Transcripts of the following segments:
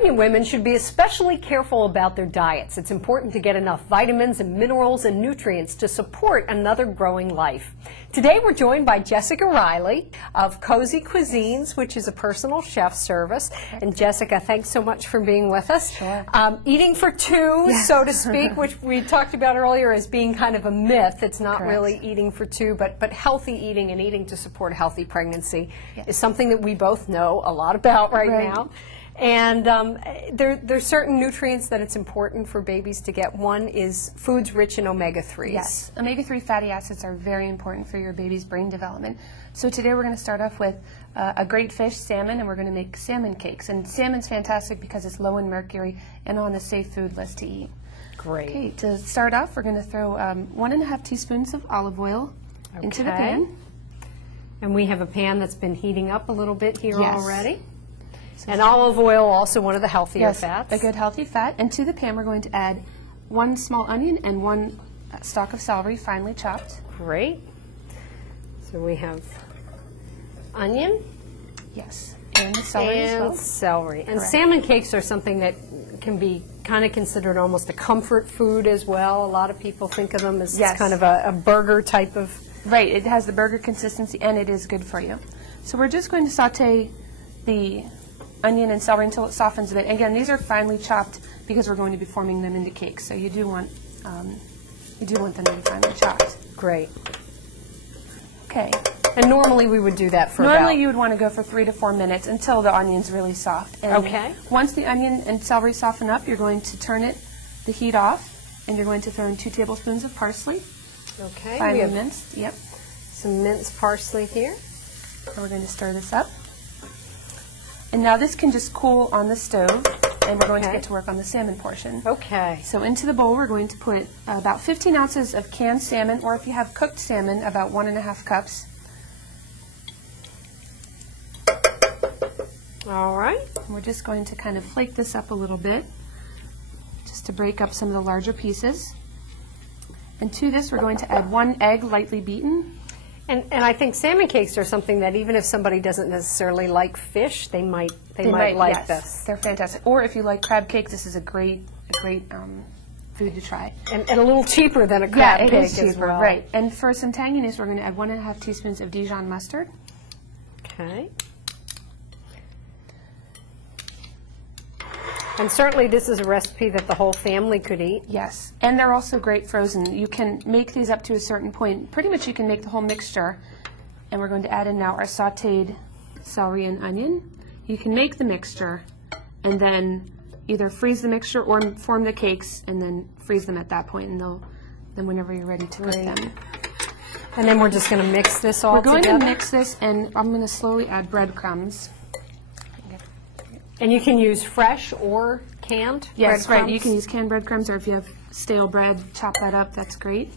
Pregnant women should be especially careful about their diets. It's important to get enough vitamins and minerals and nutrients to support another growing life. Today we're joined by Jessica Reilley of Cozy Cuisines, which is a personal chef service. And Jessica, thanks so much for being with us. Sure. Eating for two, so to speak, which we talked about earlier as being kind of a myth. It's not really eating for two, but healthy eating and eating to support a healthy pregnancy is something that we both know a lot about right now. And there's certain nutrients that it's important for babies to get. One is foods rich in omega-3s. Yes, omega-3 fatty acids are very important for your baby's brain development. So today we're going to start off with a great fish, salmon, and we're going to make salmon cakes. And salmon's fantastic because it's low in mercury and on the safe food list to eat. Great. Okay, to start off, we're going to throw 1½ teaspoons of olive oil into the pan. And we have a pan that's been heating up a little bit here already. And olive oil, also one of the healthier fats. A good healthy fat. And to the pan, we're going to add 1 small onion and 1 stalk of celery, finely chopped. Great. So we have onion. Yes. And celery as well. Celery. And salmon cakes are something that can be kind of considered almost a comfort food as well. A lot of people think of them as kind of a burger type of... Right. It has the burger consistency, and it is good for you. So we're just going to saute the onion and celery until it softens a bit. Again, these are finely chopped because we're going to be forming them into cakes. So you do want them to be finely chopped. Great. Okay. And normally we would do that for you would want to go for 3 to 4 minutes until the onion's really soft. And once the onion and celery soften up, you're going to turn the heat off, and you're going to throw in 2 tablespoons of parsley. Okay. Finely minced. Yep. Some minced parsley here. And we're going to stir this up. And now this can just cool on the stove, and we're going to get to work on the salmon portion. Okay. So into the bowl, we're going to put about 15 ounces of canned salmon, or if you have cooked salmon, about 1½ cups. All right. And we're just going to kind of flake this up a little bit, just to break up some of the larger pieces. And to this, we're going to add 1 egg, lightly beaten. And I think salmon cakes are something that even if somebody doesn't necessarily like fish, they might like this. They're fantastic. Or if you like crab cake, this is a great food to try. And a little cheaper than a crab cake as well. Right. And for some tanginess, we're going to add 1½ teaspoons of Dijon mustard. Okay. And certainly this is a recipe that the whole family could eat. Yes, and they're also great frozen. You can make these up to a certain point. Pretty much you can make the whole mixture. And we're going to add in now our sauteed celery and onion. You can make the mixture and then either freeze the mixture or form the cakes and then freeze them at that point, and then whenever you're ready to cook them. And then we're just going to mix this all together? We're going to mix this, and I'm going to slowly add breadcrumbs. And you can use fresh or canned breadcrumbs? Right. You can use canned breadcrumbs, or if you have stale bread, chop that up. That's great.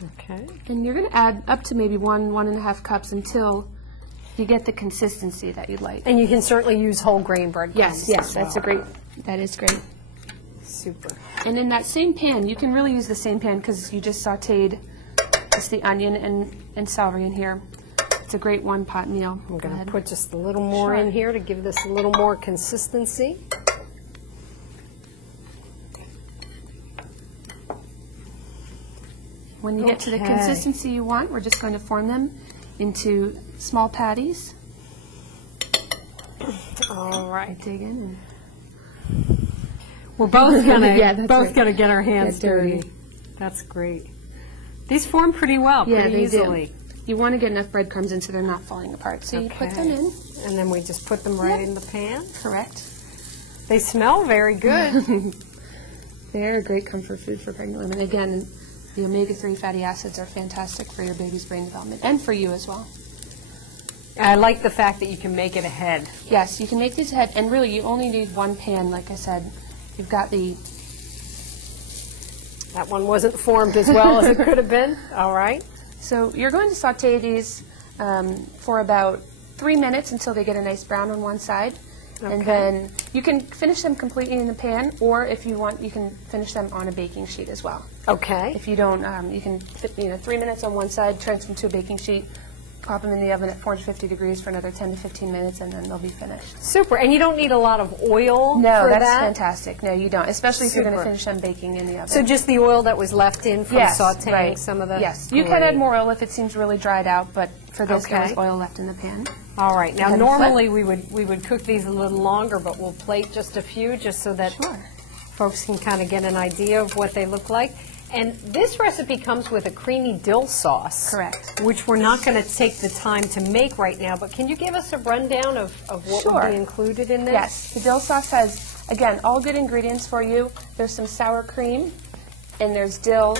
Okay. And you're going to add up to maybe 1½ cups until you get the consistency that you'd like. And you can certainly use whole grain breadcrumbs. Yes, that is great. Super. And in that same pan, you can really use the same pan because you just sauteed just the onion and celery in here. It's a great one-pot meal. I'm going to put just a little more in here to give this a little more consistency. When you get to the consistency you want, we're just going to form them into small patties. All right. Dig in. We're both going to get our hands dirty. That's great. These form pretty well, pretty easily. You want to get enough breadcrumbs in so they're not falling apart. So you put them in. And then we just put them right in the pan? Correct. They smell very good. They're a great comfort food for pregnant women. Again, the omega-3 fatty acids are fantastic for your baby's brain development and for you as well. I like the fact that you can make it ahead. Yes, you can make these ahead. And really, you only need 1 pan. Like I said, you've got the... That one wasn't formed as well as it could have been. All right. So you're going to saute these for about 3 minutes until they get a nice brown on one side. Okay. And then you can finish them completely in the pan, or if you want, you can finish them on a baking sheet as well. Okay. If you don't, you can, 3 minutes on one side, transfer them to a baking sheet, Pop them in the oven at 450 degrees for another 10 to 15 minutes, and then they'll be finished. Super. And you don't need a lot of oil No, for that's that? fantastic. No, you don't, especially if you're going to Super. finish them baking in the oven. So just the oil that was left in from sauteing right. some of the... Yes, you can add more oil if it seems really dried out, but for this there was Okay. oil left in the pan. All right. Now, And normally we would cook these a little longer, but we'll plate just a few just so that Sure. folks can kind of get an idea of what they look like. And this recipe comes with a creamy dill sauce. Correct. Which we're not going to take the time to make right now, but can you give us a rundown of what Sure. would be included in this? Yes, the dill sauce has, again, all good ingredients for you. There's some sour cream, and there's dill,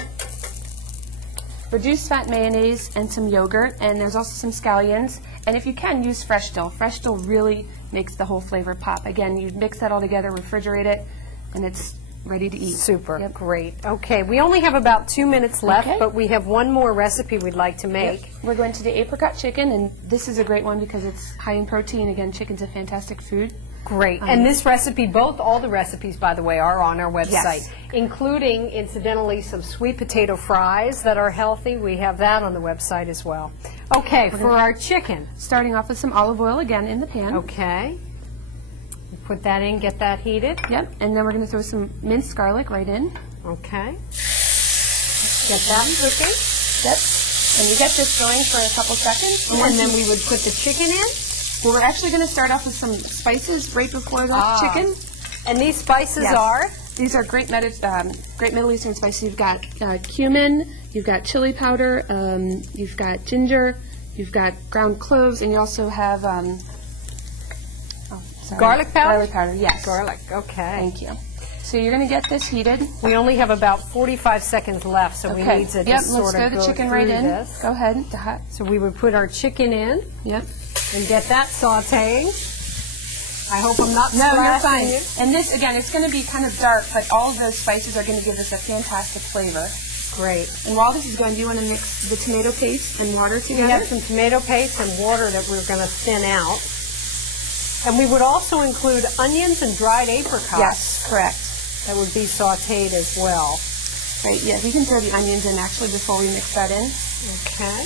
reduced fat mayonnaise, and some yogurt, and there's also some scallions. And if you can, use fresh dill. Fresh dill really makes the whole flavor pop. Again, you mix that all together, refrigerate it, and it's ready to eat. Super, Yep. great. Okay, we only have about 2 minutes left, Okay. but we have one more recipe we'd like to make. Yep. We're going to the apricot chicken, and this is a great one because it's high in protein. Again, chicken's a fantastic food. Great. And this recipe, all the recipes, by the way, are on our website, Yes. including, incidentally, some sweet potato fries that are healthy. We have that on the website as well. Okay, for our chicken. Starting off with some olive oil again in the pan. Okay. Put that in, get that heated. Yep, and then we're going to throw some minced garlic right in. Okay. Get that cooking. Yep. And you get this going for a couple seconds. And then we would put the chicken in. Well, we're actually going to start off with some spices right before the chicken. And these spices Yes. are? These are great Middle Eastern spices. You've got cumin, you've got chili powder, you've got ginger, you've got ground cloves, and you also have Garlic powder? Garlic powder, yes. Garlic, okay. Thank you. So you're going to get this heated. We only have about 45 seconds left, so we need to Yep, just let's sort of throw go the chicken right through in. this. Go ahead. So we would put our chicken in Yep. and get that sauteing. I hope I'm not No, you're splashing fine. you. And this, again, it's going to be kind of dark, but all of those spices are going to give us a fantastic flavor. Great. And while this is going, do you want to mix the tomato paste and water We together? have some tomato paste and water that we're going to thin out. And we would also include onions and dried apricots. Yes, correct. That would be sauteed as well. Right, yeah, we can throw the onions in actually before we mix that in. Okay.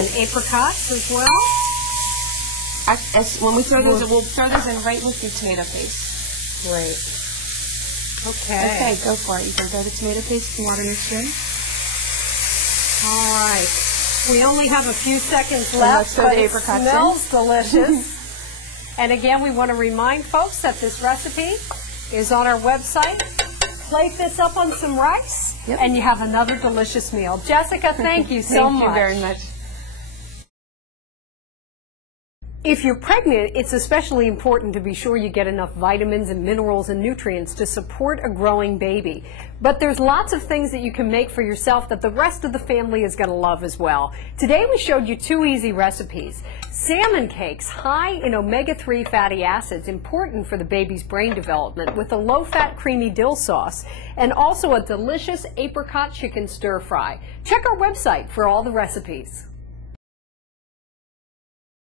And apricots as well. When we throw those, we'll throw those in right with the tomato paste. Great. Okay. Okay, go for it. You can throw the tomato paste and water mixed in. All right. We only have a few seconds And left, let's throw but the it apricots in. smells delicious. And again, we want to remind folks that this recipe is on our website. Plate this up on some rice, and you have another delicious meal. Jessica, thank you so much. Thank you very much. If you're pregnant, it's especially important to be sure you get enough vitamins and minerals and nutrients to support a growing baby. But there's lots of things that you can make for yourself that the rest of the family is going to love as well. Today we showed you 2 easy recipes. Salmon cakes, high in omega-3 fatty acids, important for the baby's brain development, with a low-fat creamy dill sauce, and also a delicious apricot chicken stir-fry. Check our website for all the recipes.